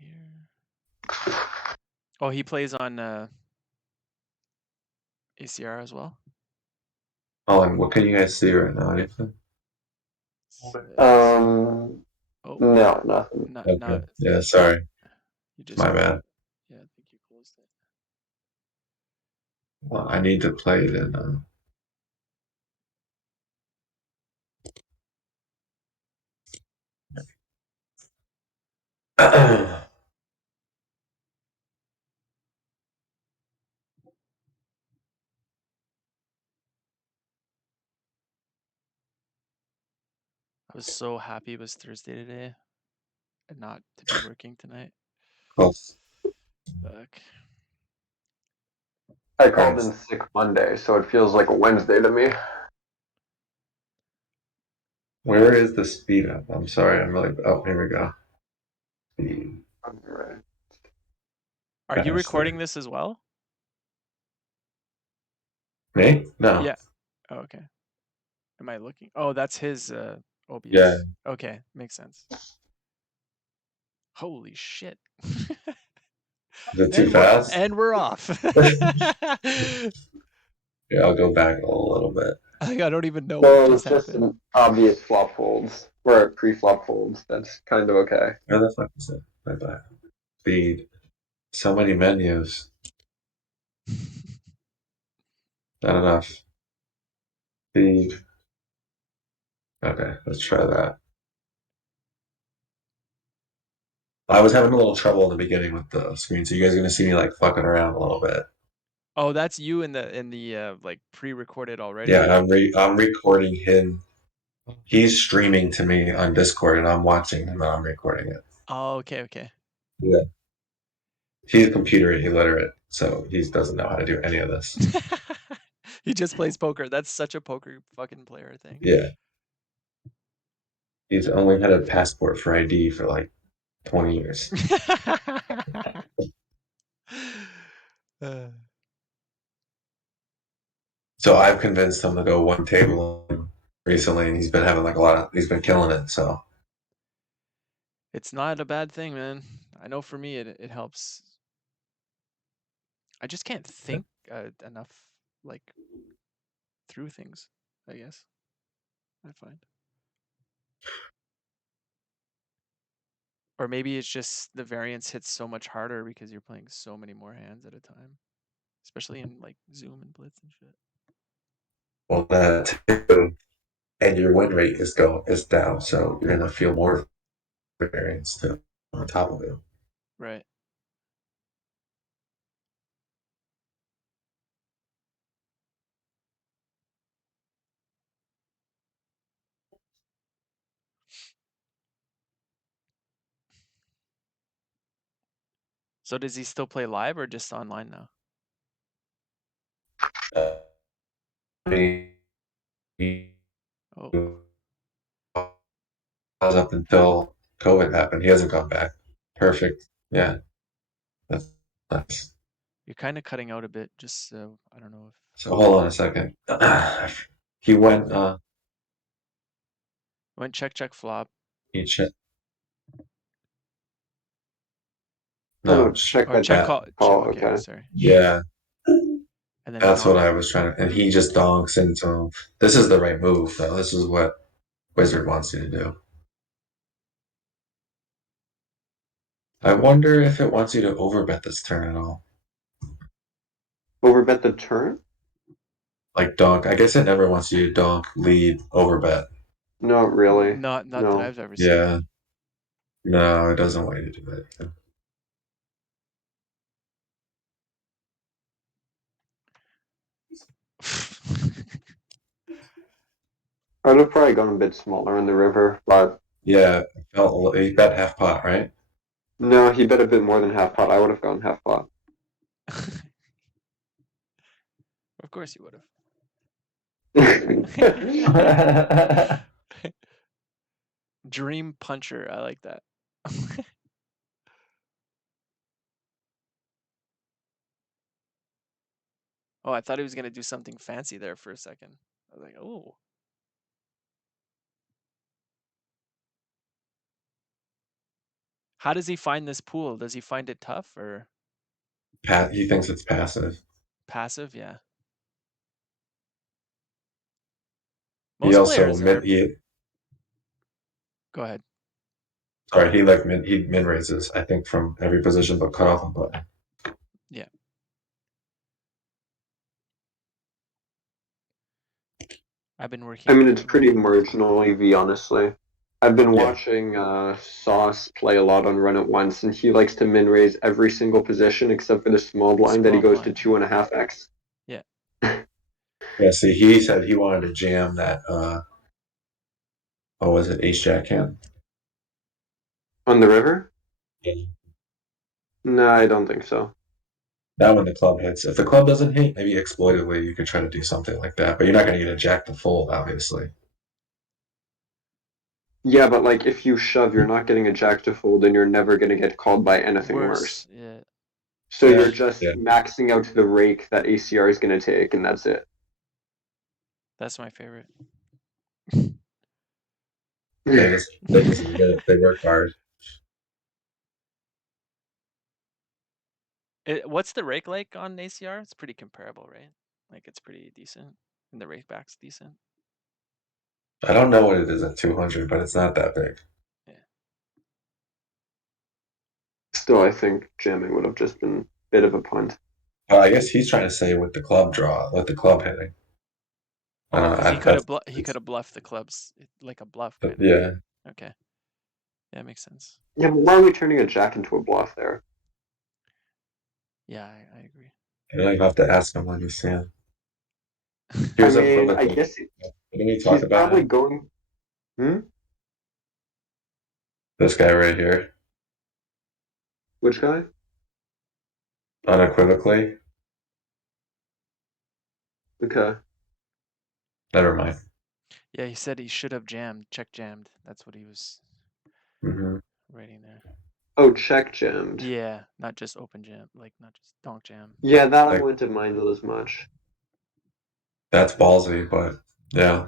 here. Oh, he plays on ACR as well. Oh, and what can you guys see right now? Anything? Um, Oh, no, nothing. not Okay. Yeah, sorry. you just My bad. Yeah, I think you closed it. Well, I need to play it in. I was so happy it was Thursday today and not to be working tonight. Close. Fuck. I called Nice. in sick Monday, so it feels like a Wednesday to me. Where is the speed up? I'm sorry. I'm really. Oh, here we go. Speed. Right. Are you recording this as well? Me? No. Yeah. Oh, okay. Am I looking? Oh, that's his OBS. Yeah. Okay, makes sense. Holy shit. Is it too fast? And we're off. Yeah, I'll go back a little bit. I don't even know what So just it's just happened. an obvious flop folds or pre-flop folds. That's kind of okay. Where the fuck is it? Bye bye. Speed. So many menus. Not enough. Speed. Okay, let's try that. I was having a little trouble in the beginning with the screen, so you guys are gonna see me like fucking around a little bit. Oh, that's you in the like pre-recorded already. Yeah, I'm recording him. He's streaming to me on Discord, and I'm watching him. And I'm recording it. Oh, okay. Yeah. He's computer illiterate, so he doesn't know how to do any of this. He just plays poker. That's such a poker fucking player thing. Yeah. He's only had a passport for ID for like 20 years. So I've convinced him to go one table recently, and he's been having like he's been killing it. So It's not a bad thing, man. I know for me it helps. I just can't think enough like through things, I guess. I find. Or maybe it's just the variance hits so much harder because you're playing so many more hands at a time, especially in like Zoom and Blitz and shit. well, that too, and your win rate is down, so you're gonna feel more variance too on top of it. Right. So does he still play live or just online now? Oh, Up until COVID happened, he hasn't gone back. Perfect. Yeah, that's nice. you're kind of cutting out a bit. Just so I don't know if So hold on a second. He went. went check flop. He checked. Oh no, No, check Or that. check that. call. Oh, Okay, okay. sorry. Yeah, And then he that's what donks. I was trying to. And he just donks into him. This is the right move, though. This is what Wizard wants you to do. I wonder if it wants you to overbet this turn at all. Overbet the turn? Like donk. I guess it never wants you to donk, lead, overbet. Not really. Not that No. I've ever seen. Yeah. No, it doesn't want you to do that. I'd have probably gone a bit smaller in the river, but Yeah, he bet half pot, right? no, he bet a bit more than half pot. I would have gone half pot. Of course you would have. Dream puncher. I like that. Oh, I thought he was gonna do something fancy there for a second. I was like, oh. How does he find this pool? Does he find it tough or He thinks it's passive. passive? Yeah. He Most also players min are. he Go ahead. sorry, he like min raises, I think, from every position but cut off a button. Yeah. I've been I working mean, it's pretty working both. marginal EV, honestly. I've been Yeah. watching Sauce play a lot on Run It Once, and he likes to min raise every single position except for the small blind that he Small goes to blind. 2.5x. Yeah. Yeah, see, he said he wanted to jam that what was it, ace jack hand? On the river? Yeah. No, I don't think so. That when the club hits. If the club doesn't hit, maybe exploitively you could try to do something like that. But you're not gonna get a jack to fold, obviously. Yeah, but like if you shove, you're not getting a jack to fold, and you're never going to get called by anything Worse. worse. Yeah. So Yeah, you're just yeah. maxing out the rake that ACR is going to take, and that's it. That's my favorite. They just they work hard. What's the rake like on ACR? It's pretty comparable, right? Like it's pretty decent. And the rake back's decent. I don't know what it is at 200, but it's not that big. Yeah. Still, I think jamming would have just been a bit of a punt. I guess he's trying to say with the club draw, with the club hitting. Oh, because That's he could have bluffed the clubs like a bluff kind of. yeah. Okay. Yeah, makes sense. Yeah, but why are we turning a jack into a bluff there? Yeah, I agree. You know, you have to ask him when you see him. I Here's a mean, I prolific. guess Didn't we talk he's about probably him? going. Hmm? This guy right here, Which guy? unequivocally. Okay. Never mind. Yeah, he said he should have jammed, check jammed. That's what he was Hmm. writing there. Oh, check jammed. Yeah, not just open jam, like not just donk jam. Yeah, that I Like wouldn't have minded as much. that's ballsy, but yeah.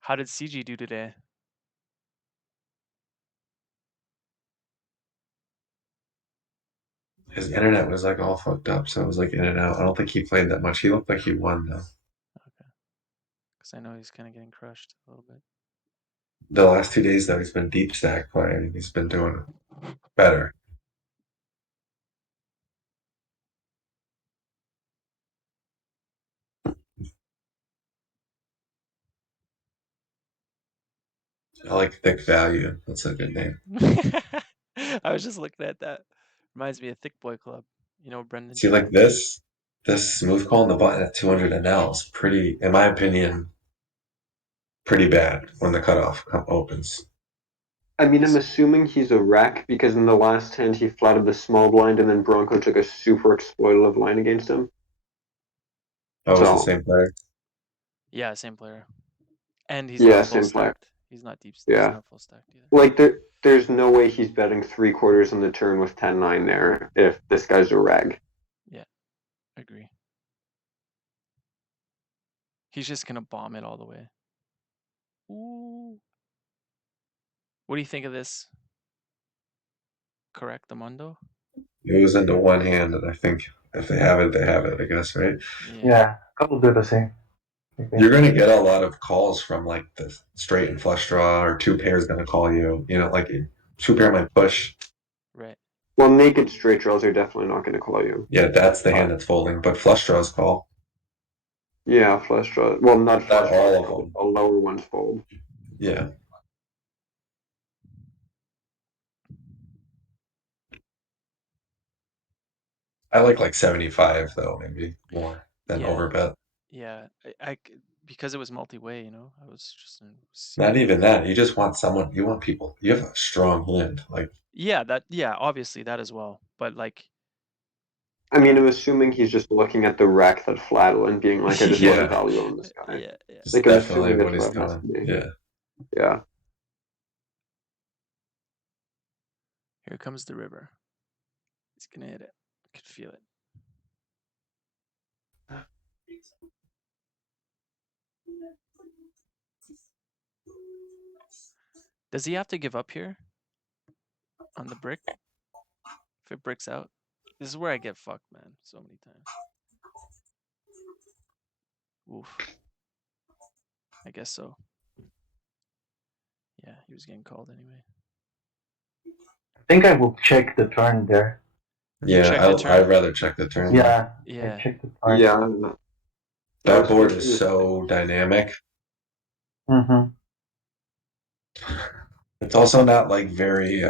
How did CG do today? His internet was like all fucked up, so it was like in and out. I don't think he played that much. He looked like he won though. Okay. Because I know he's kind of getting crushed a little bit. The last 2 days though, he's been deep stack playing. He's been doing better. I like thick value. That's a good name. I was just looking at that. Reminds me of Thick Boy Club. You know, Brendan See, like Todd. this smooth call on the button at 200 NL is pretty, in my opinion, pretty bad when the cutoff opens. I mean, I'm assuming he's a wreck because in the last hand he flatted the small blind and then Bronco took a super exploitative line against him. Oh, it was the So, same player. Yeah, same player. And he's yeah, not full same player. stacked. He's not deep. He's Yeah. not full stacked either. Like, there's no way he's betting 3/4 on the turn with 10-9 there if this guy's a reg. Yeah, agree. He's just gonna bomb it all the way. Ooh. What do you think of this? Correct the Mundo? It was into one hand, and I think if they have it, they have it, I guess, right? Yeah. Yeah, I'll do the same. Okay. You're going to get a lot of calls from like the straight and flush draw, or two pairs going to call you. You know, like two pair might push. Right. Well, naked straight draws are definitely not going to call you. Yeah, that's the hand But, that's folding, but flush draws call. yeah, flush draw. Well, not Not flush draws all of call. them. A lower ones fold. Yeah. I like 75 though, maybe more than Yeah. overbet. Yeah. Because it was multi-way, you know, I was just Not seeing. even that. You just want someone. You want people. You have a strong hand. Like Yeah, obviously that as well. But like, I I don't mean, I'm know. assuming he's just looking at the rack that flattle and being like, I just want to yeah, value on this guy. Yeah, yeah. it's Like, I'm definitely assuming what that's he's what it has to doing. be. Yeah. Yeah. Here comes the river. He's gonna hit it. could feel it. Does he have to give up here on the brick? If it bricks out, this is where I get fucked, man. So many times. Oof. I guess so. Yeah, he was getting called anyway. I think I will check the turn there. Yeah, Check the turn? I'd rather check the turn. Yeah, Yeah. I check the turn. Yeah. I That was board thinking is so dynamic. Mm-hmm. It's also not like very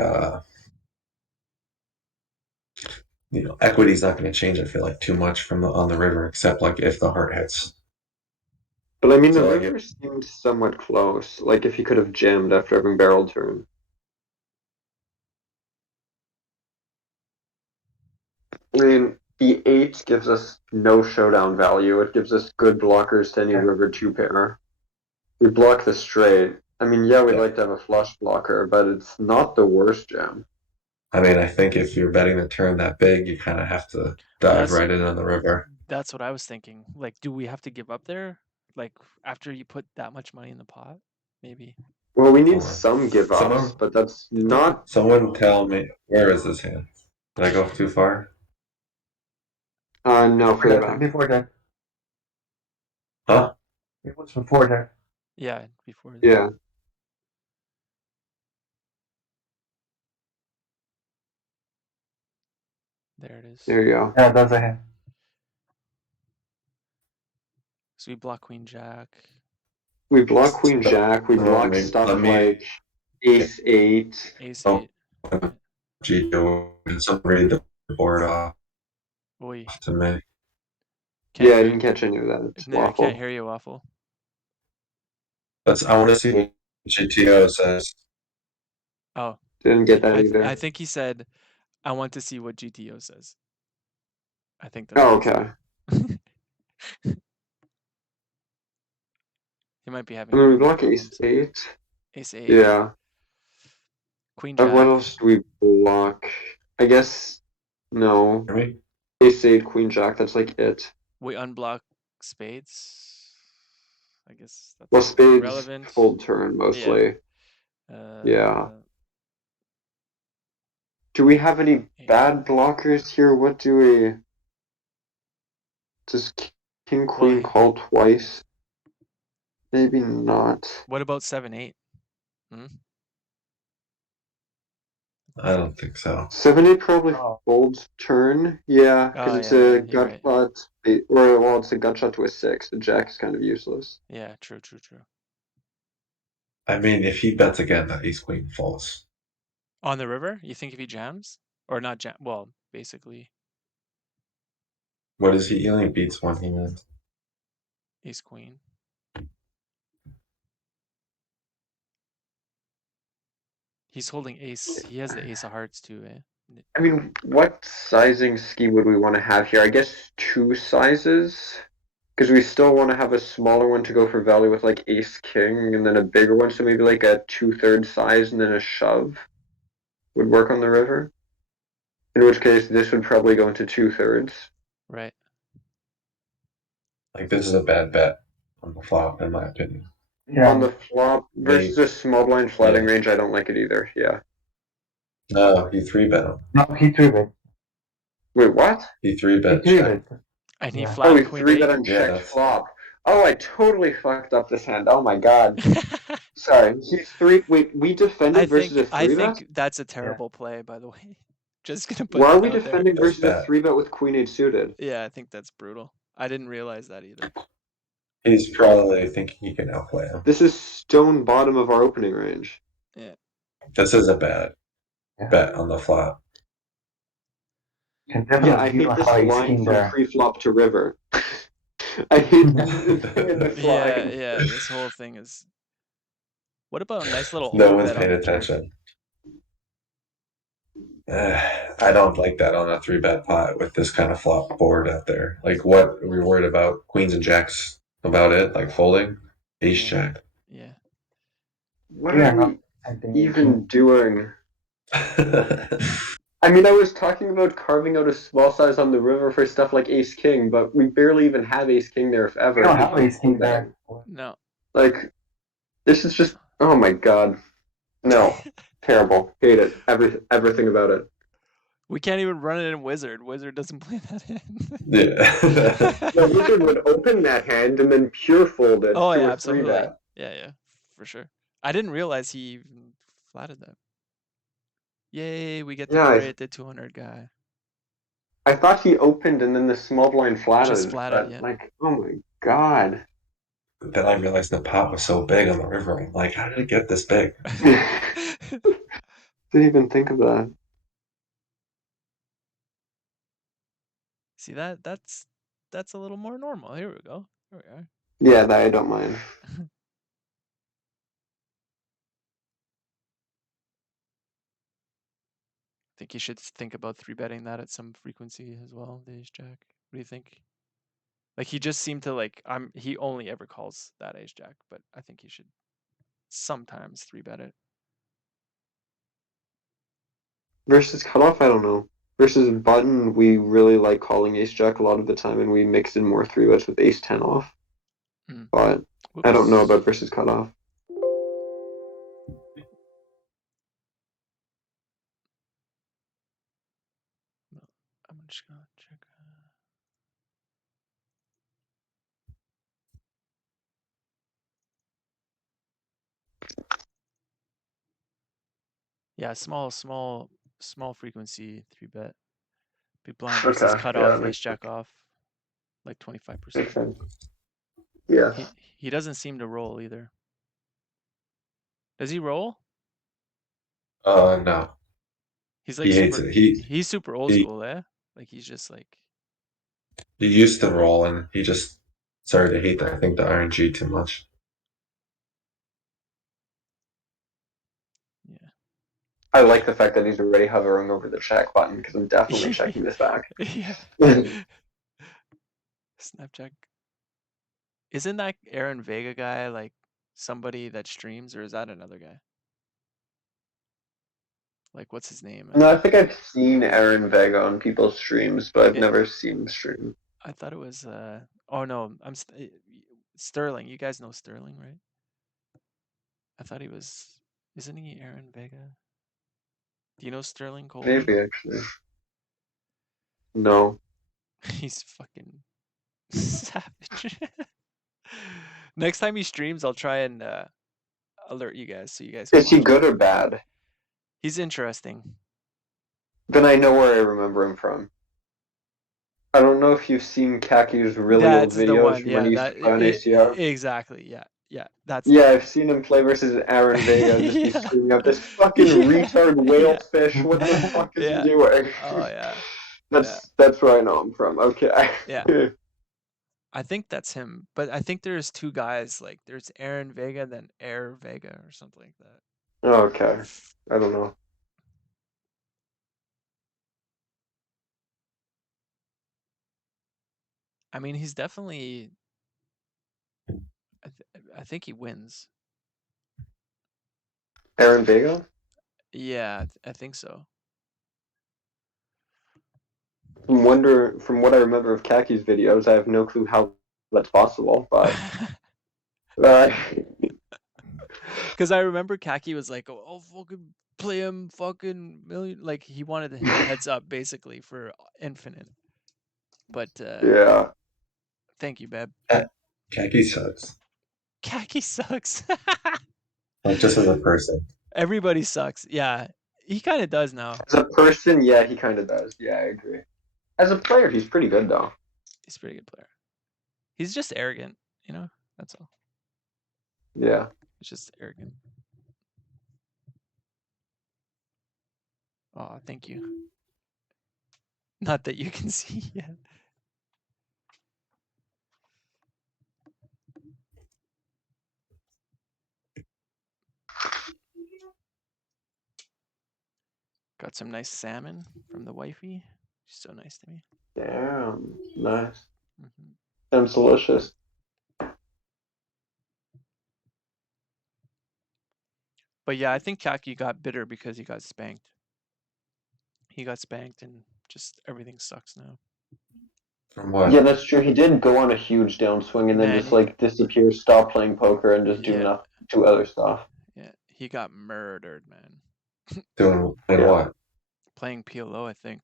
equity's not going to change. I feel like too much from on the river, except like if the heart hits. But I mean, the So like river seemed somewhat close. Like if he could have jammed after having barrel turn. I mean, the 8 gives us no showdown value. It gives us good blockers to any Yeah. river 2 pair. We block the straight. I mean, yeah, we'd Yeah. like to have a flush blocker, but it's not the worst jam. I mean, I think if you're betting the turn that big, you kind of have to dive right in on the river. That's what I was thinking. Like, do we have to give up there? Like, after you put that much money in the pot? Maybe. Well, we need Hold on. some give ups, Someone, but that's not. someone tell me, where is this hand? Did I go too far? No, further back. Before that. Huh? It was before that. Yeah, before that. Yeah. There it is. There you go. Yeah, that's a hand. So we block Queen Jack. We block Queen Jack. We block stuff like Ace 8. Ace Oh. 8. Gio and some read the board off Oi. to me. Yeah, I didn't catch any of that. It's I can't Waffle. hear you, Waffle. I want to see what GTO says. Oh. Didn't get that either. I think he said, I want to see what GTO says. I think that's Oh, what he okay. said. He might be having I mean, we internet block Ace problems. 8. Ace 8. Yeah. Queen Jack. What else do we block? I guess no. Hear me? Ace 8, Queen Jack. That's like it. We unblock spades. I guess that's Well, spades relevant. full turn mostly. Yeah. Do we have any bad blockers here? What do we? Does King Queen call twice? Maybe not. What about 7-8? Hmm? I don't think so. 7-8 probably folds turn. Yeah, because it's a gut shot. Or it's a gut shot to a 6. The jack is kind of useless. Yeah, true. I mean, if he bets again, that ace queen falls. On the river? You think if he jams? Or not jam? Well, basically. What is he? He only beats one hand. Ace queen. He's holding ace. He has the ace of hearts too, eh? I mean, what sizing scheme would we want to have here? I guess 2 sizes? Because we still want to have a smaller one to go for value with like ace king, and then a bigger one, so maybe like a 2/3 size and then a shove would work on the river. In which case, this would probably go into 2/3. Right. Like, this is a bad bet on the flop, in my opinion. Yeah. On the flop versus a small blind flatting range, I don't like it either. Yeah. No, he 3-bet him. No, he 3-bet. Wait, what? He 3-bet. He 3-bet. And he Oh, flattened he queen 3-bet 8? unchecked flop. Oh, I totally fucked up this hand. Oh my god. Sorry. Wait, we defended versus a 3-bet? I think that's a terrible play, by the way. Just gonna put Why are that we out there. defending versus a 3-bet with queen 8 suited? Yeah, I think that's brutal. I didn't realize that either. He's probably thinking he can outplay him. This is stone bottom of our opening range. Yeah. This is a bad bet on the flop. Yeah, I hate this line from pre-flop to river. I hate everything in this line. Yeah, this whole thing is... What about a nice little No one's overbet on paying the turn? attention. I don't like that on a 3-bet pot with this kind of flop board out there. Like, what are we worried about? Queens and jacks about it? Like folding? Ace jack? Yeah. What are we even doing? I mean, I was talking about carving out a small size on the river for stuff like Ace King, but we barely even have Ace King there if We ever. don't If we have keep ace king doing that. there. No. Like, this is just, oh my god. No. Terrible. Hate it. Everything about it. We can't even run it in Wizard. Wizard doesn't play that in. Yeah. The Wizard would open that hand and then pure fold it Oh to yeah, a three absolutely. bet. Yeah, for sure. I didn't realize he even flatted that. Yay, we get to Yeah, create the 200 guy. I thought he opened and then the small blind Just flatted, flatted, but yeah. like, oh my god. Then I realized the pot was so big on the river. I'm like, how did it get this big? Didn't even think of that. See that's a little more normal. Here we go. Here we are. Yeah, that I don't mind. Think you should think about 3-betting that at some frequency as well, the ace jack. What do you think? Like he just seemed to like he only ever calls that ace jack, but I think he should sometimes 3-bet it. Versus cutoff, I don't know. Versus button, we really like calling ace jack a lot of the time, and we mix in more three bets with ace 10 off. Mm. But I don't know about versus cutoff. I'm just gonna check. Yeah, small frequency 3-bet. Big blind versus Okay, yeah, cutoff, that ace makes jack off, like 25%. sense. Yeah. He doesn't seem to roll either. Does he roll? No. He's He like hates super. it. He's super old He school, eh? Like he's just like. he used to roll and he just started to hate I think the RNG too much. Yeah. I like the fact that he's already hovering over the check button because I'm definitely checking this back. Yeah. Snapchat. Isn't that Aaron Vega guy like somebody that streams, or is that another guy? Like, what's his name? No, I think I've seen Aaron Vega on people's streams, but I've never seen him stream. I thought it was. Oh no, Sterling. You guys know Sterling, right? I thought he was. Isn't he Aaron Vega? Do you know Sterling Colby? Maybe actually. No. He's fucking savage. Next time he streams, I'll try and alert you guys so you guys can Is he watch him. good or bad? He's interesting. Then I know where I remember him from. I don't know if you've seen Kaki's really old That's the videos one. from when Yeah, he used to that play on ACR. exactly. Yeah, that's the Yeah, one. I've seen him play versus Aaron Vega and just be Yeah. screaming out, "This fucking Yeah. retard whale Yeah. fish! What the fuck is he Yeah. doing?" Oh yeah. Yeah. That's where I know him from. Okay. Yeah. I think that's him. But I think there's two guys, like there's Aaron Vega, then Air Vega or something like that. Okay. I don't know. I mean, he's definitely I think he wins. Aaron Vega? Yeah, I think so. From what I remember of Kaki's videos, I have no clue how that's possible, but uh, Because I remember Kaki was like, "Oh, fucking play him, fucking million." Like he wanted him heads up basically for infinite. But yeah. thank you, Beb. Khaki sucks. Kaki sucks. Like just as a person. Everybody sucks. Yeah, he kind of does now. As a person, yeah, he kind of does. Yeah, I agree. As a player, he's pretty good though. He's a pretty good player. He's just arrogant, you know. That's all. Yeah. He's just arrogant. Oh, thank you. Not that you can see yet. Got some nice salmon from the wifey. She's so nice to me. Damn. Nice. Mm-hmm. Sounds delicious. But yeah, I think Kaki got bitter because he got spanked. He got spanked and just everything sucks now. From what? Yeah, that's true. He did go on a huge downswing and then Man, just like disappear, stop playing poker, and just yeah, do other stuff. yeah, he got murdered, man. Doing Yeah. what? Playing PLO, I think.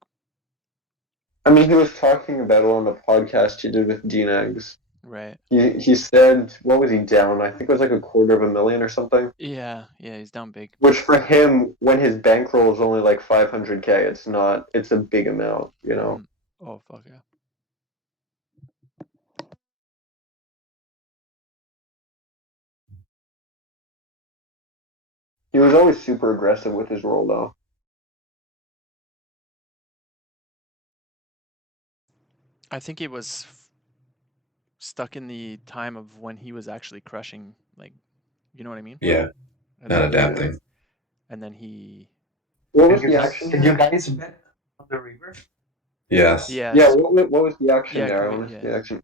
I mean, he was talking about it on the podcast he did with Dean Eggs. Right. He said, what was he down? I think it was like $250,000 or something. Yeah, he's down big. Which for him, when his bankroll is only like 500K, it's a big amount, you know. Oh fuck yeah. He was always super aggressive with his roll, though. I think it was stuck in the time of when he was actually crushing, like, you know what I mean? Yeah, And not then adapting. he. What was Did the action you here? guys bet on the river? Yes. Yeah. Yeah, what was the action Yeah. there? I Can we? want to see Yeah. the action.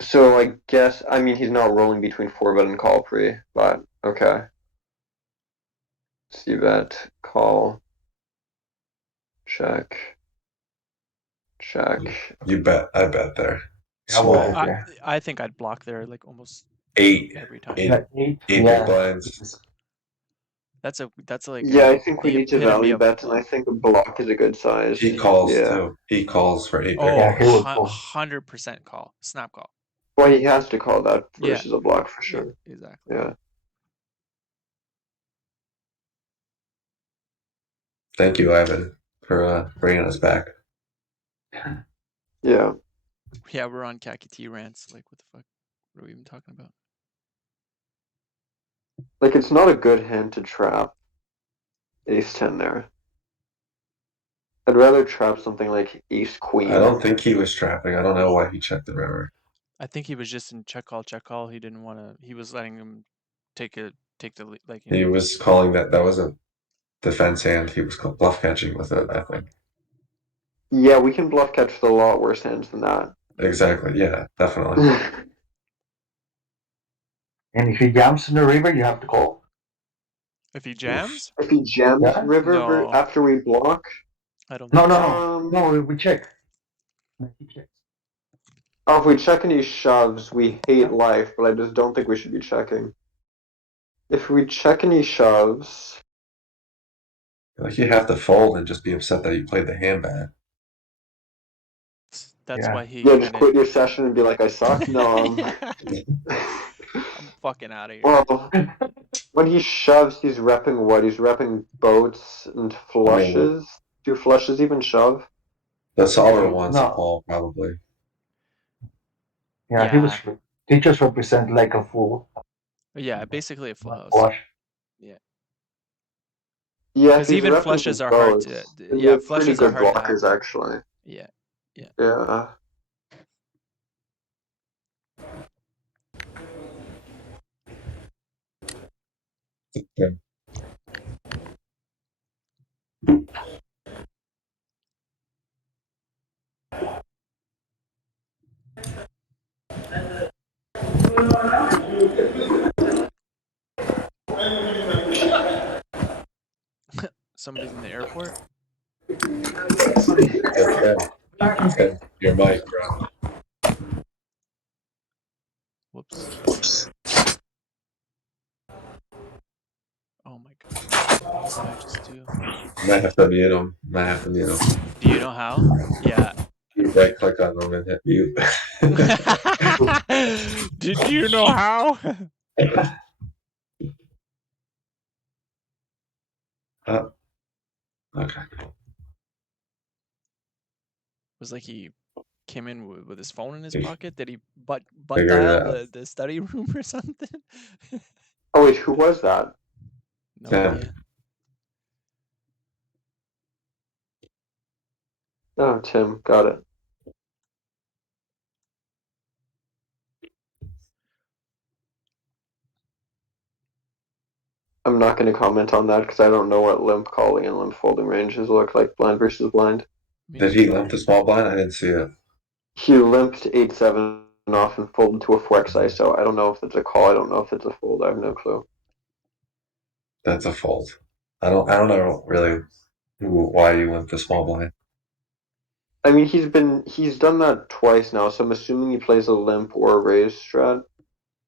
So I guess, I mean, he's not rolling between 4-bet and call pre, but okay. See bet, call, check, check. You bet. I bet there. Yeah, well, Small. okay. I think I'd block there like almost Eight. every time. Eight. Yeah, eight. Eight big blinds. That's like Yeah, I think we the need to epitome value of a bet, and I bluff. think a block is a good size. He calls Yeah. too. He calls for eight big Oh, Yeah, he blinds. would call. 100% call. Snap call. Well, he has to call that Yeah. versus a block for Yeah, sure. exactly. Yeah. Thank you, Ivan, for bringing us back. Yeah. Yeah, we're on Khaki T rants. Like, what the fuck? What are we even talking about? Like, it's not a good hand to trap ace 10 there. I'd rather trap something like ace queen. I don't think he was trapping. I don't know why he checked the river. I think he was just in check call, check call. He didn't want to. He was letting him take the lead, like, you He know. was calling that. That wasn't defense hand. He was bluff catching with it, I think. Yeah, we can bluff catch with a lot worse hands than that. Exactly. Yeah, definitely. And if he jumps in the river, you have to call. If he jams, If he jams Yeah? river No. after we block, I don't. No, think no, so. no. No, we check. He checks. oh, if we check and he shoves, we hate Yeah. life, but I just don't think we should be checking. If we check and he shoves, Like you have to fold and just be upset that you played the hand bad. That's Yeah. why he yeah, just kind quit your session and be like, I suck. No, I'm fucking out of here. well, when he shoves, he's repping what? He's repping boats and flushes. Do flushes even shove? The solver No. one's No. a call, probably. Yeah, he just represent like a fool. Yeah, basically a full Not house. flush. Yeah, Because he's even repping flushes the are hard boats. to. And Yeah, they're pretty flushes are good hard to have. blockers, actually. Yeah. Yeah. Yeah. Somebody's in the airport. Okay. Your mic, bro. Whoops. Oh my god. What did I just do? Might have to mute him. Might have to mute him. Do you know how? Yeah. You right click on them and hit mute. Did you know how? Okay. Was like he came in with his phone in his He pocket. Did he butt figured it dial out. the study room or something? Oh wait, who was that? No Tim. idea. Oh, Tim. Got it. I'm not going to comment on that because I don't know what limp calling and limp folding ranges look like blind versus blind. Did he limp the small blind? I didn't see it. He limped 8-7 off and folded to a 4x ISO. I don't know if it's a call. I don't know if it's a fold. I have no clue. That's a fold. I don't know really Why you limp the small blind? I mean, he's done that twice now, so I'm assuming he plays a limp or a raise strat,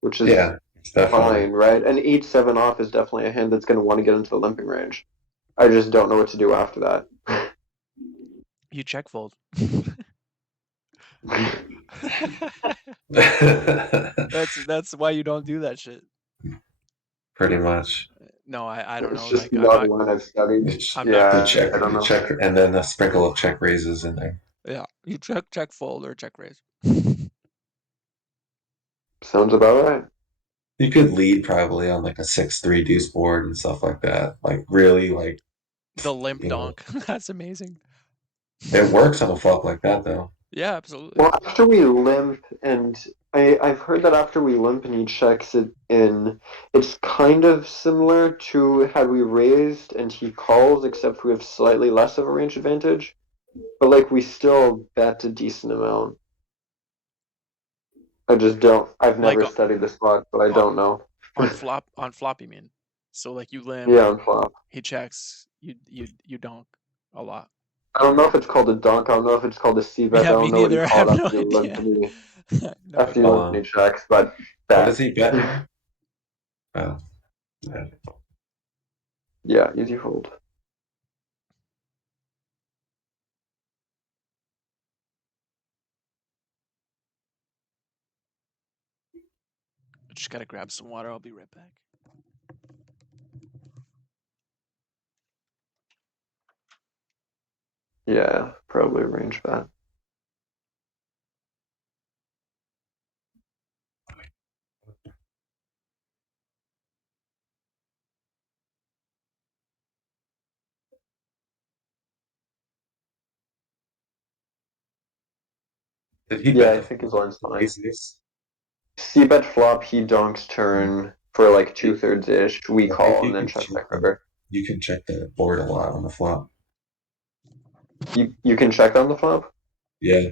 which is Yeah, it's definitely. fine, right? An 8-7 off is definitely a hand that's going to want to get into the limping range. I just don't know what to do after that. You check fold. That's why you don't do that shit. Pretty much. No, I don't It's know. just Like not a line I've studied. I'm not You good Yeah, at check, it. I don't you know. check, and then a sprinkle of check raises in there. Yeah, you check fold or check raise. Sounds about right. You could lead probably on like a 6-3 deuce board and stuff like that. Like really, like The limp you know, donk. That's amazing. it works on a flop like that though. Yeah, absolutely. Well, after we limp, and I've heard that after we limp and he checks it in, it's kind of similar to had we raised and he calls, except we have slightly less of a range advantage. But like we still bet a decent amount. I just don't. I've Like never studied the spot, but I on don't know. on flop you mean. So like you limp, Yeah, on flop. he checks, you donk a lot. I don't know if it's called a dunk. I don't know if it's called a C bet. I Yeah, me don't know what you neither. I call have it no after you limp idea. and he No after you idea. limp and he checks. But What does bet. he bet here? Oh, yeah. Yeah, easy fold. Just gotta grab some water. I'll be right back. Yeah, probably a range bet. Did he Yeah, bet I the think his flop line's with fine. aces? C bet flop, he donks turn for like He- 2/3 ish. We I think call and then check back river. you can check the board a lot on the flop. You can check on the flop. Yeah,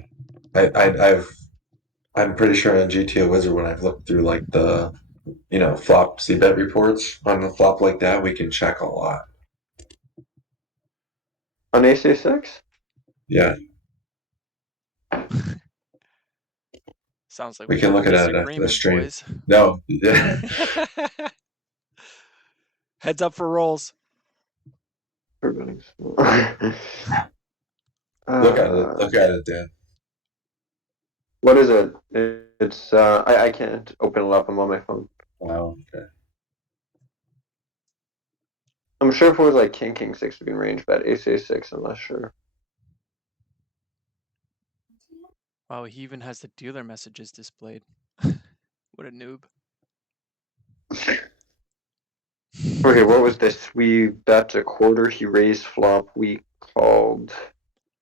I'm pretty sure on GTO Wizard when I've looked through like the flop c bet reports on a flop like that, we can check a lot. On ace a6? Yeah, Sounds like we we can got a look at it at the disagreement, stream. boys. No, yeah. Heads up for rolls. Look at it, Dan. What is it? It's I can't open it up. I'm on my phone. Wow. Okay. I'm sure if it was like king six we can range bet ace a6. I'm not sure. Wow, he even has the dealer messages displayed. What a noob. Okay, what was this? We bet a quarter. He raised flop. We called.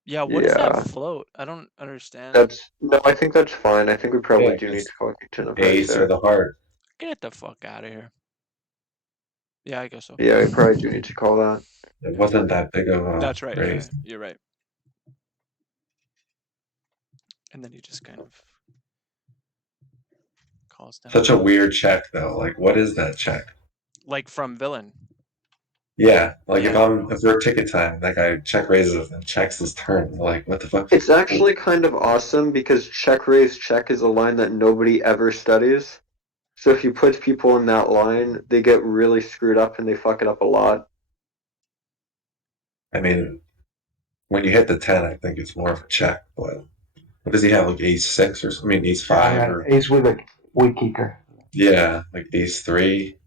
Yeah, what is that Yeah, float? I don't understand. that's no. I think that's fine. I think we Yeah, probably do need because to call king ten of hearts ace or here. the heart, Get the fuck out of here. Yeah, I guess so. Yeah, we probably do need to call that. it wasn't that big of a That's right. Yeah, raise. you're right. And then he just kind of calls down. Such a weird check though. Like, what is that check? Like from villain. Yeah, like Yeah. if we're ticket time, that guy check raises and checks his turn. Like, what the fuck? It's actually kind of awesome because check raise check is a line that nobody ever studies. So if you put people in that line, they get really screwed up and they fuck it up a lot. I mean, when you hit the 10, I think it's more of a check. But what does he have? Like ace six or something? I mean, ace five Yeah, or ace with a weak kicker. yeah, like ace three.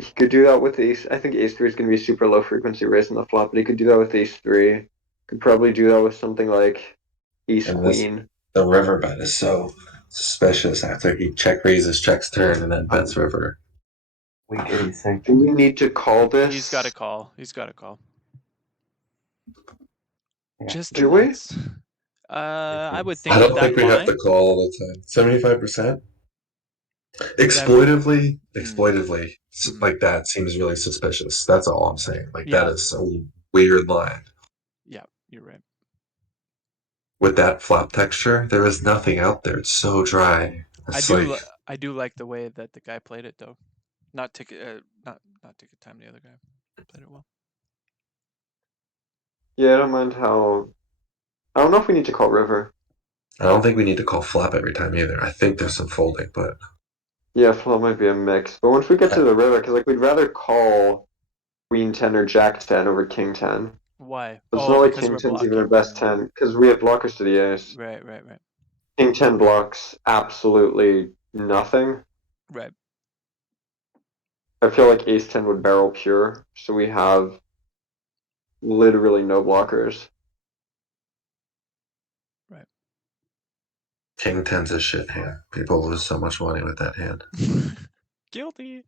He could do that with ace. I think ace three is going to be super low frequency raise in the flop, but he could do that with ace three. Could probably do that with something like ace And this queen. the river bet is so suspicious after he check raises, checks turn, and then bets river. Weak ace Do we need to call He's got to this? call. He's got to call. Yeah. Just the Do we? nuts. I would I think with don't that think we have to line, call all the time. 75%? that mm, Exploitively, mhm. like that seems really suspicious. That's all I'm saying. Like that Yeah, is a weird line. yeah, you're right. With that flop texture, there is nothing out there. It's so dry. It's like I do like the way that the guy played it though. Not ticket time. The other guy played it well. Yeah, I don't mind how. I don't know if we need to call river. I don't think we need to call flop every time either. I think there's some folding, but Yeah, flop might be a mix. But once we get to I, the river, because like we'd rather call Queen 10 or Jack 10 over King 10. Why? It's Oh, not like because King we're 10's even our blocking. best 10, because we have blockers to the ace. Right, right, right, King 10 blocks absolutely nothing. right. I feel like ace 10 would barrel pure, so we have literally no blockers. Right. King 10's a shit hand. People lose so much money with that hand. Guilty.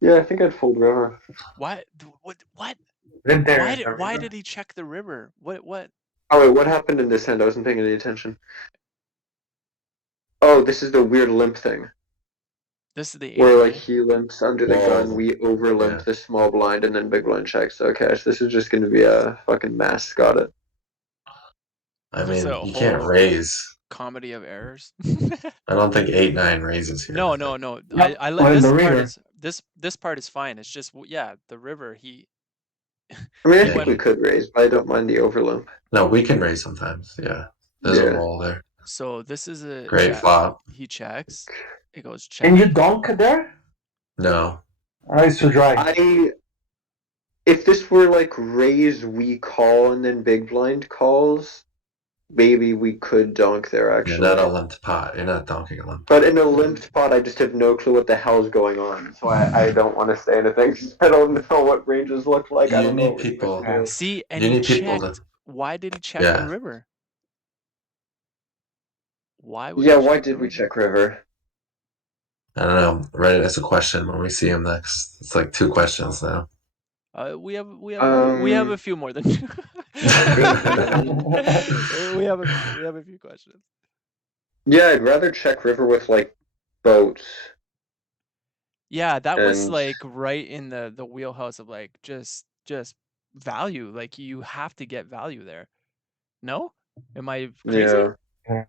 Yeah, I think I'd fold river. Why? What? What? Live there Why in did? the Why river. did he check the river? What? What? Oh wait, what happened in this hand? I wasn't paying any attention. Oh, this is the weird limp thing. This is the Where ace, like right? he limps under the gun, Whoa. we over limp Yeah. the small blind, and then big blind checks. Okay, so this is just gonna be a fucking mess. Got it. I Just mean, a you can't whole raise. comedy of errors. I don't think 8-9 raises here No, with no, it. no. Yep. I let Well, in this the part river. is this part is fine. It's just yeah, the river. I mean, I He Yeah, think went. we could raise, but I don't mind the over limp. no, we can raise sometimes. Yeah. There's a Yeah. roll there. So this is a Great check. flop. He checks. It goes Can you check. donk there? No. It's too dry. If this were like raise, we call, and then big blind calls, maybe we could donk there You're not actually. a limped pot. You're not donking a limped But pot. in a limped spot, I just have no clue what the hell's going on, so I don't want to say anything. I don't know what ranges look like. I You don't know need what we're supposed to people. Yeah. do. See, and You he need people to. checked. Why did he check the Yeah. river? Why would Yeah, he why check the did we river? check river? I don't know. Write it as a question when we see him next. It's like 2 questions now. We have a Um, few more than we have a few questions. yeah, I'd rather check river with like boats Yeah, that was and like right in the wheelhouse of like just value. Like you have to get value there. No? Am I crazy? yeah,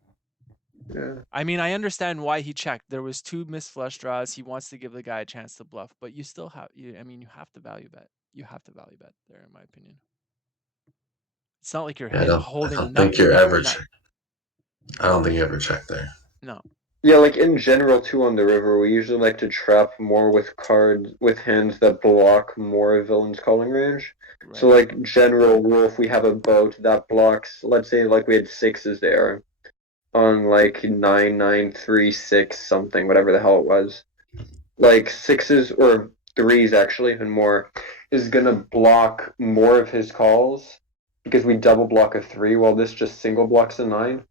yeah. I mean, I understand why he checked. There was 2 missed flush draws. He wants to give the guy a chance to bluff, but you still have I mean, you have to value bet. You have to value bet there in my opinion. It's not like you're Yeah, I holding don't think you're ever. not I don't think you ever check there. no. Yeah, like in general too on the river, we usually like to trap more with cards with hands that block more of villain's calling range. So Right. like general rule, if we have a boat that blocks, let's say like we had sixes there on like 9, 9, 3, 6 something, whatever the hell it was. Like sixes or threes actually even more is gonna block more of his calls because we double block a three while this just single blocks a nine.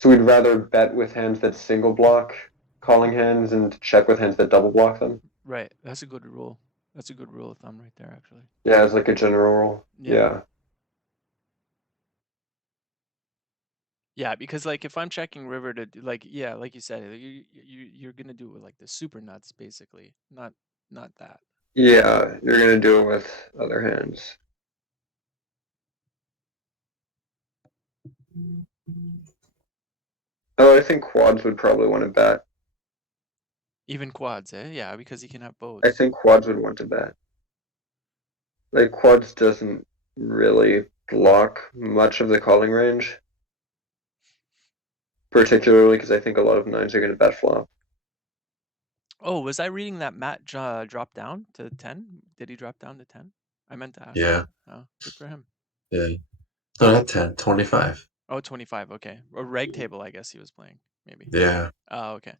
So we'd rather bet with hands that single block calling hands and check with hands that double block them. Right. That's a good rule. That's a good rule of thumb right there actually. Yeah, as like a general rule. Yeah. Yeah. Yeah, because like if I'm checking river to like yeah, like you said, you're gonna do it with like the super nuts basically, not that. Yeah, you're gonna do it with other hands. Oh, I think quads would probably want to bet. Even quads, eh? Yeah, because he can have I boats. think quads would want to bet. Like quads doesn't really block much of the calling range, particularly because I think a lot of nines are gonna bet flop. Oh, was I reading that Matt dropped down to 10? Did he drop down to 10? I meant to ask Yeah. that. Oh, good for him. Yeah. No, not 10, 25. Oh, 25. Okay. Or reg table, I guess he was playing, maybe. Yeah. Oh, okay.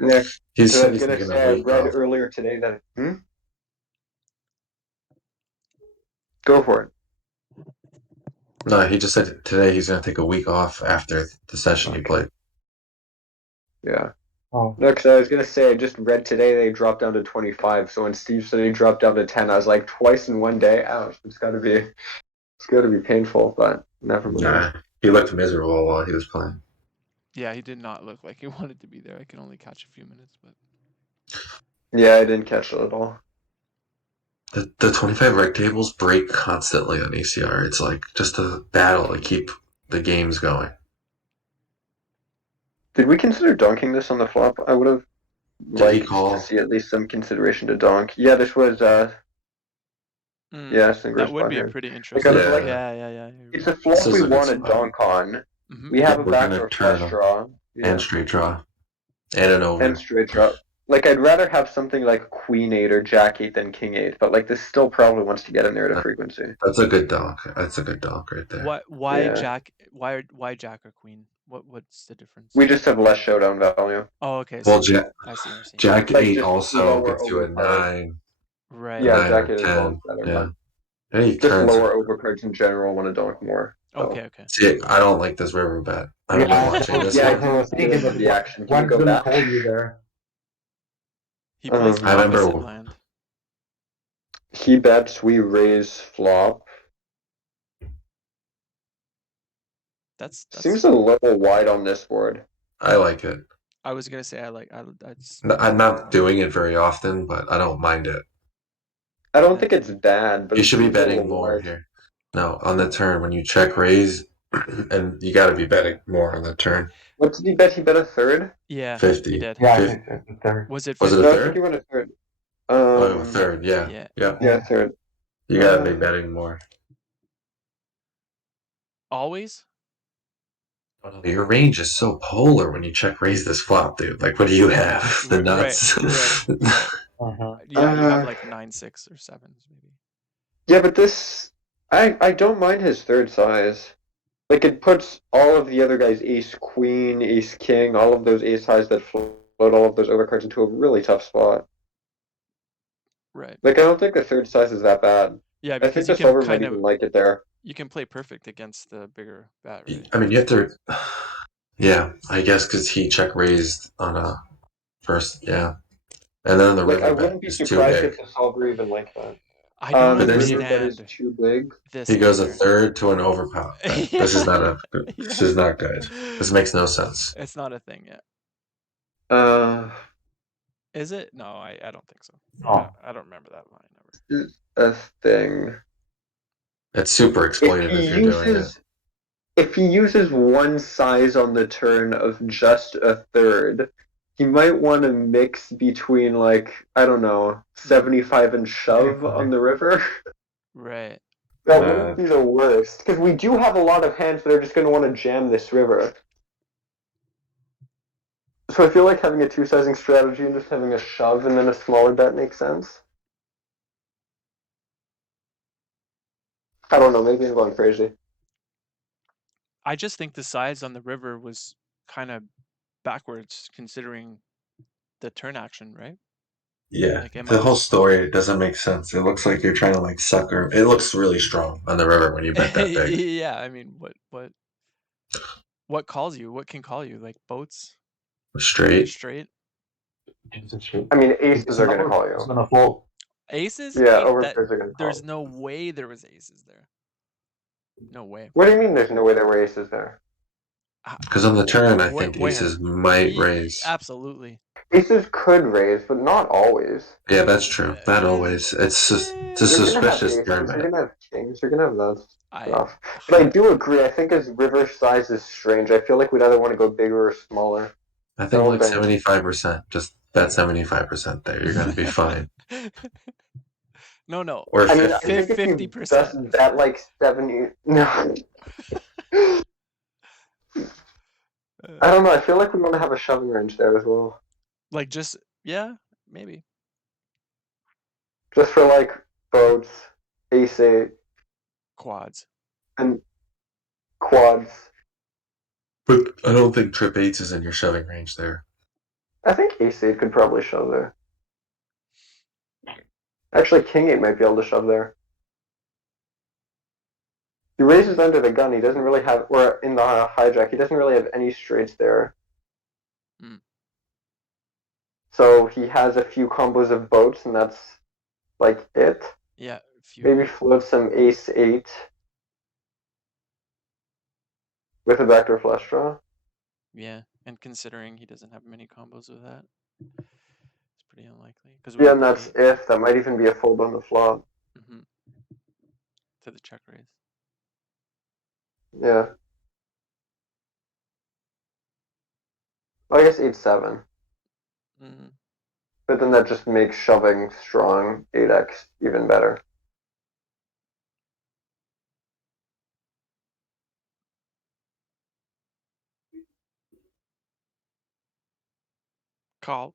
Yeah, He because I said was he's gonna taking a say I week read off. earlier today that Go for it. No, he just said today he's going to take a week off after the session he Okay. played. Yeah. Oh. No, because I was gonna say I just read today they dropped down to 25. So when Steve said he dropped down to 10, I was like twice in one day. Ouch! It's gotta be painful, but never mind. Nah, he looked miserable while he was playing. Yeah, he did not look like he wanted to be there. I can only catch a few minutes, but Yeah, I didn't catch it at all. The 25 rec tables break constantly on ECR. It's like just a battle to keep the games going. Did we consider donking this on the flop? I would have Did he liked to call? see at least some consideration to donk. Yeah, this was Yes, and That would spot be a here. pretty Like, interesting. I would like. Yeah. It's a This flop is we a good want to spot. donk on. Mm-hmm. We have a We're gonna backdoor turn flush them. draw. And straight draw. And an over. And straight draw. Like, I'd rather have something like Queen 8 or Jack 8 than King 8, but like this still probably wants to get in there to frequency. That's a good donk. That's a good donk right there. Why Yeah. Jack? Why Jack or Queen? What's the difference? We just have less showdown value. Oh, okay. Well, So I see what you're saying. Jack Like, 8 just also lower gets you a overcard. 9. Right. A Yeah, 9 Jack or 8 as well 10. is better, Yeah. but Any just turns. lower overcards in general want to donk more. So. Okay. See, I don't like this river bet. I've been Yeah, watching this Yeah, I one. didn't get thinking into that the action. Can we one's go gonna back? call you there. He plays the I remember- opposite land. He bets, we raise flop. That's Seems a little wide on this board. I like it. I was gonna say I'm not doing it very often, but I don't mind it. I don't think it's bad, but You it should be seems a betting little more wide. here. No, on the turn when you check raise, and you got to be betting more on the turn. What did he bet? He bet a third? Yeah, 50. he did. Yeah, 50. it's there. Was it Was it 50? a No, I think third? he went a third. Oh, a third. Yeah. Yeah. Yeah, third. You got to be betting more. Always? Your range is so polar when you check raise this flop, dude. Like, what do you have? The nuts. Right. Uh-huh. Yeah, you have like 9-6 or 7s maybe. Yeah, but this, I don't mind his third size. Like, it puts all of the other guys, ace queen, ace king, all of those ace highs that float all of those overcards into a really tough spot. Right. Like, I don't think the third size is that bad. Yeah, I think because the you can solver might kind of even like it there. you can play perfect against the bigger bat, right? I mean, you have to. Yeah, I guess because he check raised on a first. Yeah. And then the Like, I river bet wouldn't be is too surprised big. if the solver even liked that. I don't But then The river bet is understand too big. this He goes a either. third to an overpop. This is not this is not good. This makes no sense. It's not a thing yet. Is it? No, I don't think so. No. I don't remember that line ever. Is a thing. It's super exploitive if you're doing it. If he uses one size on the turn of just a third, he might want to mix between, like, I don't know, 75 and shove on the river. Right. That wouldn't be the worst, because we do have a lot of hands that are just going to want to jam this river. So I feel like having a two-sizing strategy and just having a shove and then a smaller bet makes sense. I don't know, maybe I'm going crazy. I just think the size on the river was kind of backwards considering the turn action, right? Yeah, Like, the whole story doesn't make sense. It looks like you're trying to like sucker. It looks really strong on the river when you bet that big. Yeah, I mean, what calls you? What can call you? Like boats? Straight. Straight? I mean, aces are going to call you. It's gonna fold. Aces? Yeah, Eight? overpairs are going to call. There's no way there was aces there. No way. What do you mean there's no way there were aces there? Because on the turn, I think Where? aces might raise. Absolutely. Aces could raise, but not always. Yeah, that's true. Not always. It's just it's a You're gonna have suspicious aces, turn you're bet. gonna have kings, you're gonna have that I stuff. But I do agree, I think his river size is strange. I feel like we'd either want to go bigger or smaller. I think like 75%. Just bet 75% there. You're gonna be fine. No. Or I mean, I 50. think if you 50%. just bet like 70, no. I don't know, I feel like we want to have a shoving range there as well. Like just, yeah, maybe. Just for like boats, ace 8, Quads. and quads. But I don't think trip eights is in your shoving range there. I think ace 8 could probably shove there. Actually, king 8 might be able to shove there. He raises under the gun, he doesn't really have, or in the hijack, he doesn't really have any straights there. Hmm. So he has a few combos of boats, and that's like it. Yeah. Maybe float some ace 8 with a backdoor flush draw. Yeah, and considering he doesn't have many combos with that, it's pretty unlikely. Yeah, and that's if. That might even be a fold on the flop. Mm-hmm. To the check raise. Yeah. Well, I guess 8-7. Mm-hmm. But then that just makes shoving strong 8x even better. Call.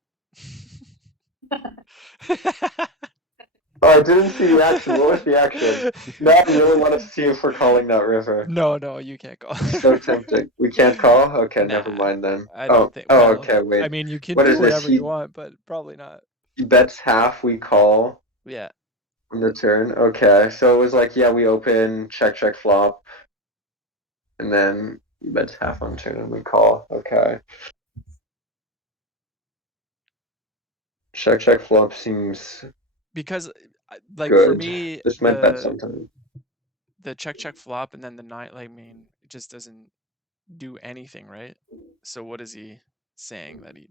Oh, I didn't see the action. What was the action? Now I really want to see if we're calling that river. No, you can't call. So tempting. We can't call? Okay, never Nah, mind then. I Oh, don't think. oh, Well, okay, I wait. mean, you can What do is this? whatever you want, but probably not. He bets half, we call Yeah. on the turn. Okay, so it was like, yeah, we open, check, flop, and then he bets half on turn and we call. Okay. Check, flop seems Because like for good. me, This might bet sometime. the check flop and then the 9, like, I mean, it just doesn't do anything, right? So what is he saying that he?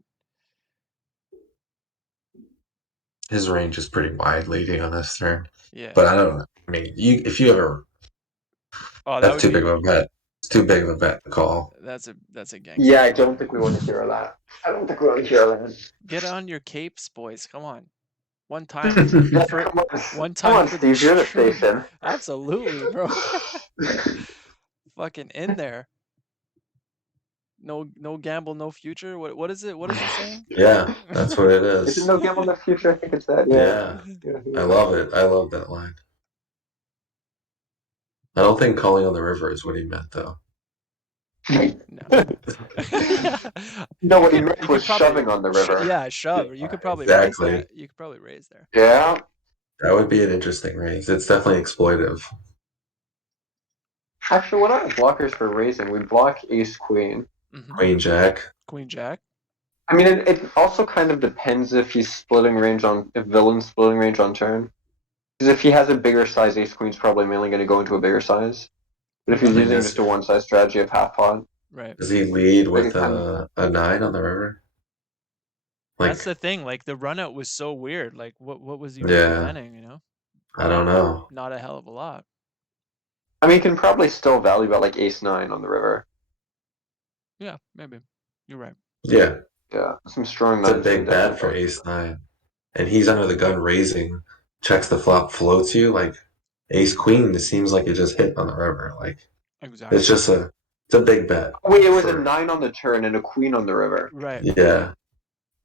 His range is pretty wide leading on this turn. Yeah. But I don't know. I mean, if you ever, Oh, that that's would too be. big of a bet. It's too big of a bet to call. That's a gangster. Yeah, I call. don't think we want to hear that. I don't think we want to hear that. Get on your capes, boys. Come on. One time Yeah, for come on, one come time on, for the Steve, you're the stream. station. Absolutely, bro. Fucking in there. No gamble, no future. What is it? What is he saying? Yeah, that's what it Is it is. no gamble in the future? I think it's that. Yeah, I love it. I love that line. I don't think calling on the river is what he meant, though. No. No, what he You meant could was probably shoving on the river. yeah, shove. You could probably raise Exactly. that. You could probably raise there. Yeah. That would be an interesting raise. It's definitely exploitive. Actually, what are the blockers for raising? We block ace queen. Queen jack. Queen jack. I mean, it also kind of depends if he's splitting range on if villain's splitting range on turn. Because if he has a bigger size, ace queen's probably mainly going to go into a bigger size. But if he's I using guess- just a one size strategy of half pot, Right. Does he lead with Big time. a 9 on the river? That's the thing. Like the run out was so weird. Like what was he Yeah. representing? You know, I don't know. not a hell of a lot. I mean, you can probably still value bet like ace nine on the river. Yeah, maybe. You're right. Yeah, Yeah, some strong it's a nines. big bet for ace 9. And he's under the gun raising, checks the flop, floats you. Like ace queen, it seems like it just hit on the river. Like Exactly. it's just it's a big bet. Wait, it was a 9 on the turn and a queen on the river. Right. Yeah.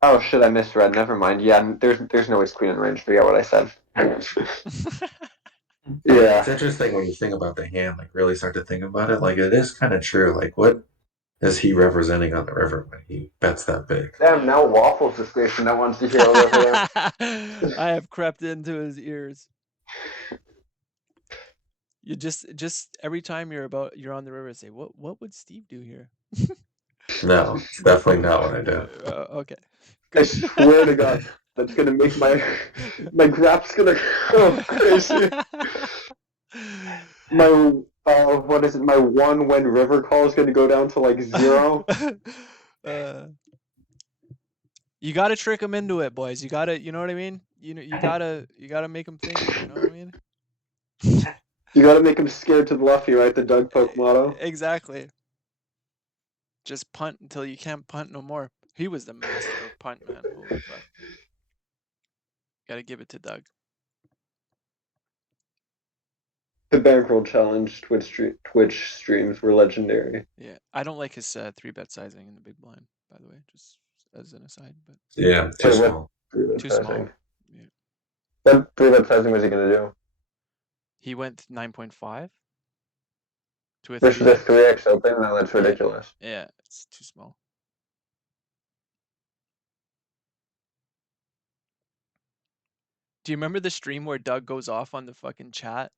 Oh shit, I misread. Never mind. Yeah, there's no ace queen in range. Forget what I said. Yeah. It's interesting when you think about the hand, like really start to think about it. Like it is kind of true. Like what is he representing on the river when he bets that big? Damn, now Waffle's the station that wants to hear all over there. I have crept into his ears. You just every time you're on the river, say, what would Steve do here? No, it's definitely not what I do. Okay. I swear to God, that's gonna make my grap's gonna go crazy. My what is it? My one when river call is gonna go down to like 0. You gotta trick them into it, boys. You gotta, you know what I mean? You gotta make them think. You know what I mean? You gotta make him scared to the lefty, right? The Doug Poke motto. Exactly. Just punt until you can't punt no more. He was the master of punt, man. Holy fuck. Gotta give it to Doug. The Bankroll Challenge Twitch streams were legendary. Yeah, I don't like his 3-bet sizing in the big blind, by the way, just as an aside. But Yeah, too Wait, small. too small. Yeah. What 3-bet sizing was he gonna do? He went 9.5 to a Versus 3. a 3x open? No, that's ridiculous. Yeah, it's too small. Do you remember the stream where Doug goes off on the fucking chat?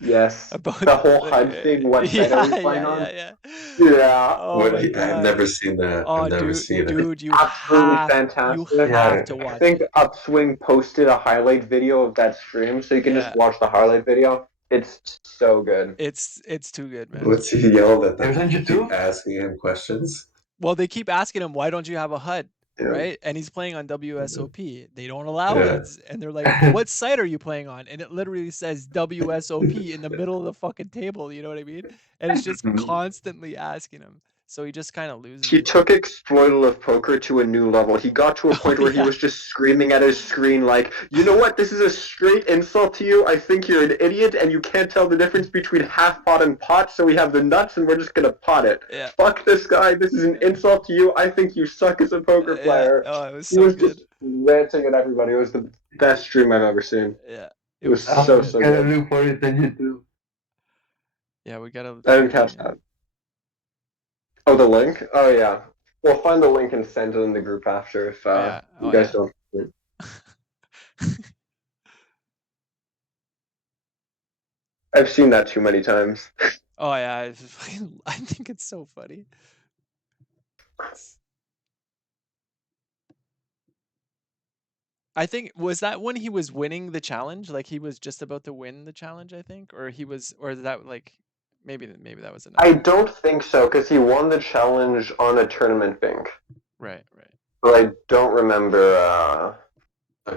Yes. About the whole HUD thing, what side are we playing on? Yeah. Oh What, my I've God. never seen that. Oh, I've never seen it. dude, you Absolutely have fantastic. to watch I think it. Upswing posted a highlight video of that stream, so you can just watch the highlight video. It's so good. It's too good, man. What's he yelled at them? It was on YouTube? Keep asking him questions. Well, they keep asking him, why don't you have a HUD? Yeah. Right? And he's playing on WSOP. They don't allow Yeah. HUDs. And they're like, what site are you playing on? And it literally says WSOP in the middle of the fucking table. You know what I mean? And it's just constantly asking him. so he just kind of loses He it. took exploitative poker to a new level. He got to a point where he yeah. was just screaming at his screen like, you know what, this is a straight insult to you. I think you're an idiot and you can't tell the difference between half pot and pot, so we have the nuts and we're just gonna pot it. Yeah. Fuck this guy, this is an insult to you. I think you suck as a poker Yeah. player. Oh, it was He so was good. just ranting at everybody. It was the best stream I've ever seen. Yeah. It was so so, good. so Gotta good. look for it on YouTube. Yeah, we gotta I didn't find catch it. that. Oh, the link? Oh, yeah. We'll find the link and send it in the group after if Yeah. you Oh, guys yeah. don't. I've seen that too many times. Oh yeah, I think it's so funny. I think was that when he was winning the challenge, like he was just about to win the challenge, I think, or he was, or that like maybe that was I another. don't think so, because he won the challenge on a tournament bank. Right. But I don't remember.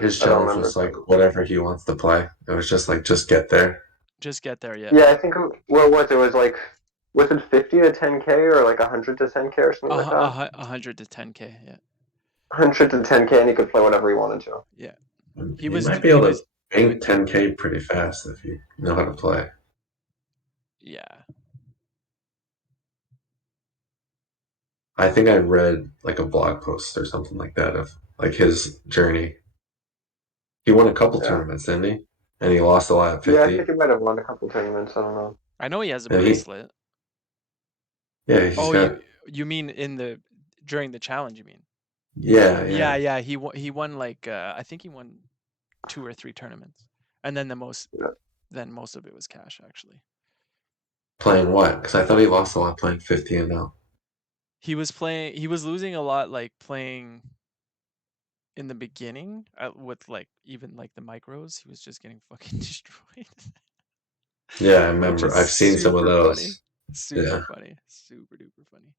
His I don't challenge remember. was like whatever he wants to play. It was just like just get there. Just get there, yeah. Yeah, I think what was it? Was like was it 50 to 10K or like 100 to 10K or something like that? 100 to 10K, yeah. 100 to 10K, and he could play whatever he wanted to. Yeah. He might be able to doing bank 10K pretty fast if you know how to play. Yeah. I think I read like a blog post or something like that of like his journey. He won a couple tournaments, didn't he? And he lost a lot at 50. Yeah, I think he might have won a couple tournaments. I don't know. I know he has a And bracelet. he's Oh, got. you mean during the challenge, you mean? Yeah. Yeah, he won like I think he won 2 or 3 tournaments. And then most of it was cash actually. Playing what? Because I thought he lost a lot playing 50 and now. He was losing a lot like playing in the beginning with like even like the micros. He was just getting fucking destroyed. Yeah, I Which remember. is I've seen some of super those. funny. Super Yeah. funny. Super duper funny.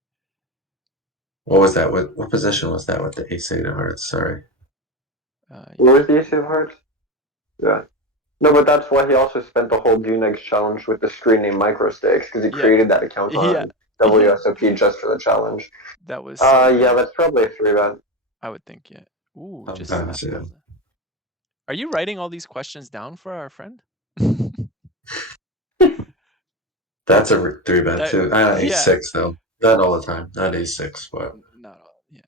What was that? What position was that with the ace eight of hearts? Sorry. What was the Ace of Hearts? Yeah. No, but that's why he also spent the whole Dune Eggs challenge with the screen name Microstakes, because he created that account Yeah. on WSOP just for the challenge. That was so Yeah, good. that's probably a 3-bet. I would think, yeah. Ooh, just Sometimes, snapped yeah. all that. Are you writing all these questions down for our friend? That's a 3-bet too. Yeah. Ace-6 though. Not all the time. Not ace-6, but Not all. Yeah,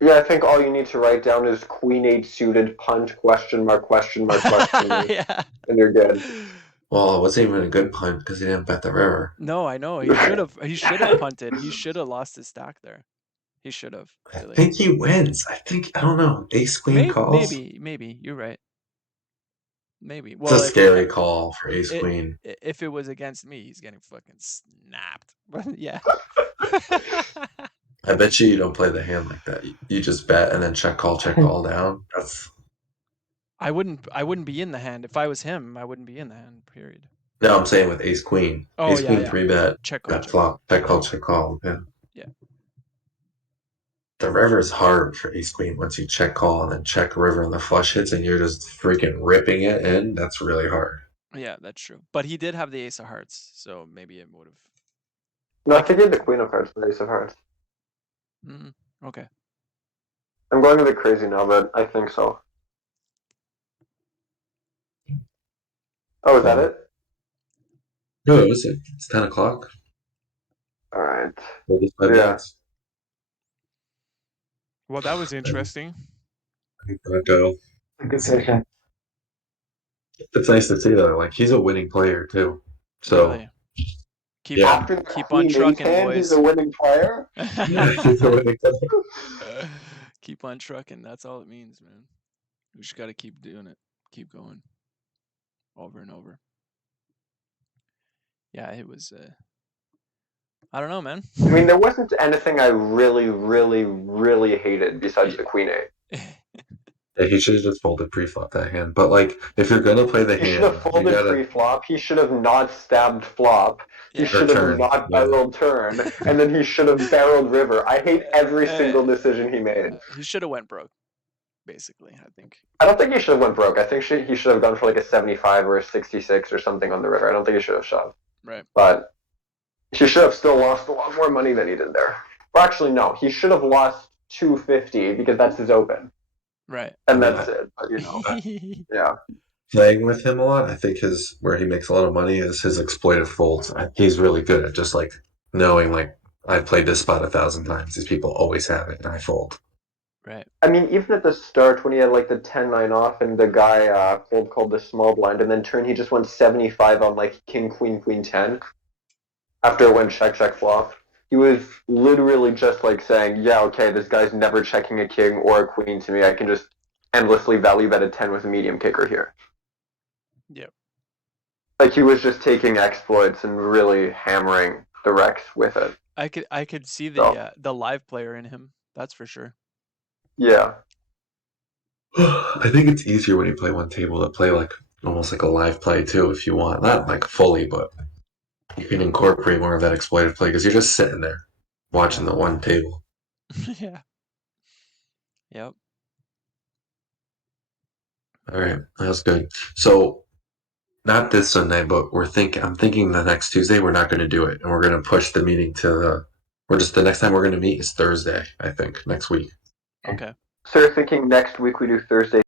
you're Yeah, I think all you need to write down is Queen 8 suited punt question mark question mark question mark, yeah. and you're good. well, it wasn't even a good punt because he didn't bet the river. No, I know. He should have punted. He should have lost his stack there. He should have. I Really. think he wins. I don't know. Ace queen calls. Maybe. You're right. Maybe. It's Well, a scary call for ace queen. if it was against me, he's getting fucking snapped. But yeah. I bet you don't play the hand like that. You just bet and then check call down. That's I wouldn't be in the hand. If I was him, I wouldn't be in the hand, period. no. I'm saying with ace queen. Oh, Ace queen yeah. 3-bet. Check call. Bet flop. Check call. Yeah. Yeah. The river is hard for ace queen once you check call and then check river and the flush hits and you're just freaking ripping it in. That's really hard. Yeah, that's true. But he did have the ace of hearts, so maybe it would have. No, I think he had the Queen of Hearts and the Ace of Hearts. Okay. I'm going a bit crazy now, but I think so. Oh, is that it? No, it was it. It's 10 o'clock. Alright. Yeah. Well, that was interesting. I'm gonna go. A good session. It's nice to see though. Like he's a winning player too. So Really? Keep Yeah. After the keep on Queen trucking, 8 hand, boys. he's a winning player. he's a winning player. Keep on trucking. That's all it means, man. We just got to keep doing it. Keep going. Over and over. Yeah, it was. I don't know, man. I mean, there wasn't anything I really, really, really hated besides the Queen 8. Yeah, he should have just folded pre-flop that hand. But like, if you're gonna play the He should hand, have folded gotta pre-flop. He should have not stabbed flop. He Yeah. should Or have turn, not yeah. barreled turn, and then he should have barreled river. I hate every single decision he made. He should have went broke, basically. I think. I don't think he should have went broke. I think he should have gone for like a 75 or a 66 or something on the river. I don't think he should have shoved. Right. But He should have still lost a lot more money than he did there. Or actually, no, he should have lost 250 because that's his open, Right. and that's it. But, yeah. Playing with him a lot, I think where he makes a lot of money is his exploitive folds. He's really good at just like knowing like I've played this spot 1,000 times. These people always have it, and I fold. Right. I mean, even at the start when he had like the 10-9 off and the guy fold called the small blind, and then turn he just went 75 on like king queen queen 10 after it went check check flop. He was literally just like saying, yeah, okay, this guy's never checking a king or a queen to me. I can just endlessly value bet a 10 with a medium kicker here. Yep. Like he was just taking exploits and really hammering the Rex with it. I could see So, the live player in him. That's for sure. yeah. I think it's easier when you play one table to play like almost like a live play too, if you want. Not like fully, but you can incorporate more of that exploited play because you're just sitting there watching the one table. Yeah. Yep. All right, that was good. So not this Sunday, but I'm thinking the next Tuesday we're not going to do it, and we're going to push the meeting to the next time we're going to meet is Thursday, I think, next week. Okay. So you're thinking next week we do Thursday